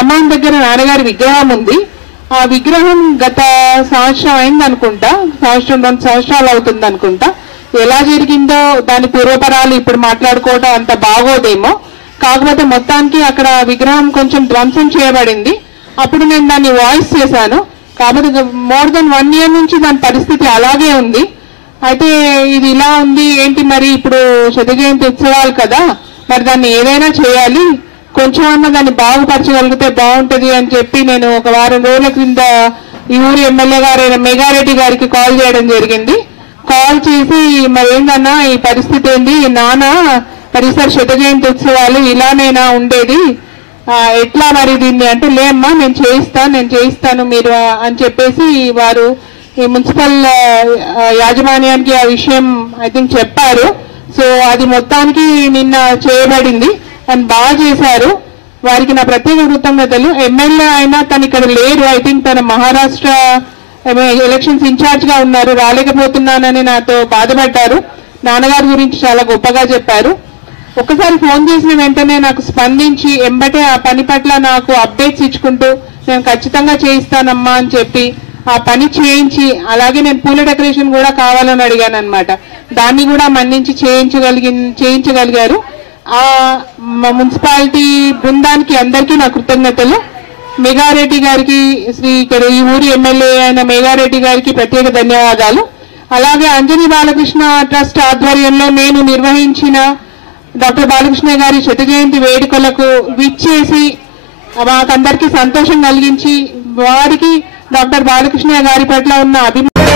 ఖమ్మం దగ్గర నాన్నగారి విగ్రహం ఉంది. ఆ విగ్రహం గత సంవత్సరం అయింది అనుకుంటా, 2 సంవత్సరాలు అవుతుంది అనుకుంటా. ఎలా జరిగిందో దాని పూర్వపరాలు ఇప్పుడు మాట్లాడుకోవడం అంత బాగోదేమో. కాకపోతే మొత్తానికి అక్కడ విగ్రహం కొంచెం ధ్వంసం చేయబడింది. అప్పుడు నేను దాన్ని వాయిస్ చేశాను. కాకపోతే మోర్ దెన్ 1 year నుంచి దాని పరిస్థితి అలాగే ఉంది. అయితే ఇది ఇలా ఉంది ఏంటి మరి, ఇప్పుడు శత జయంతి ఉత్సవాలు కదా, మరి దాన్ని ఏదైనా చేయాలి, కొంచెం అన్నా దాన్ని బాగుపరచగలిగితే బాగుంటది అని చెప్పి నేను ఒక వారం రోజుల క్రింద ఈ ఊరి ఎమ్మెల్యే గారైన మెగారెడ్డి గారికి కాల్ చేయడం జరిగింది. కాల్ చేసి మరి ఏంటన్నా ఈ పరిస్థితి ఏంది, నాన్న పరిసర శత జయంతి ఉత్సవాలు ఇలానైనా ఉండేది, ఎట్లా మరి దీన్ని అంటే, లేమ్మా నేను చేయిస్తాను మీరు అని చెప్పేసి వారు ఈ మున్సిపల్ యాజమాన్యానికి ఆ విషయం ఐ థింక్ చెప్పారు. సో అది మొత్తానికి నిన్న చేయబడింది అని బాగా చేశారు. వారికి నా ప్రత్యేక కృతజ్ఞతలు. ఎమ్మెల్యే అయినా తను ఇక్కడ లేరు, ఐ థింక్ తన మహారాష్ట్ర ఎలక్షన్స్ ఇన్ఛార్జ్ గా ఉన్నారు, రాలేకపోతున్నానని నాతో బాధపడ్డారు. నాన్నగారి గురించి చాలా గొప్పగా చెప్పారు. ఒకసారి ఫోన్ చేసిన వెంటనే నాకు స్పందించి ఎంబటే ఆ పని పట్ల నాకు అప్డేట్స్ ఇచ్చుకుంటూ నేను ఖచ్చితంగా చేయిస్తానమ్మా అని చెప్పి ఆ పని చేయించి, అలాగే నేను పూల డెకరేషన్ కూడా కావాలని అడిగాను అనమాట. దాన్ని కూడా మన్నించి చేయించగలిగారు. ఆ మున్సిపాలిటీ బృందానికి అందరికీ నా కృతజ్ఞతలు. మెగారెడ్డి గారికి, ఇక్కడ ఈ ఊరి ఎమ్మెల్యే అయిన మెగారెడ్డి గారికి ప్రత్యేక ధన్యవాదాలు. అలాగే అంజనీ బాలకృష్ణ ట్రస్ట్ ఆధ్వర్యంలో నేను నిర్వహించిన డాక్టర్ బాలకృష్ణ గారి శత జయంతి వేడుకలకు విచ్చేసి మాకందరికీ సంతోషం కలిగించి వారికి డాక్టర్ బాలకృష్ణ గారి పట్ల ఉన్న అభిమానం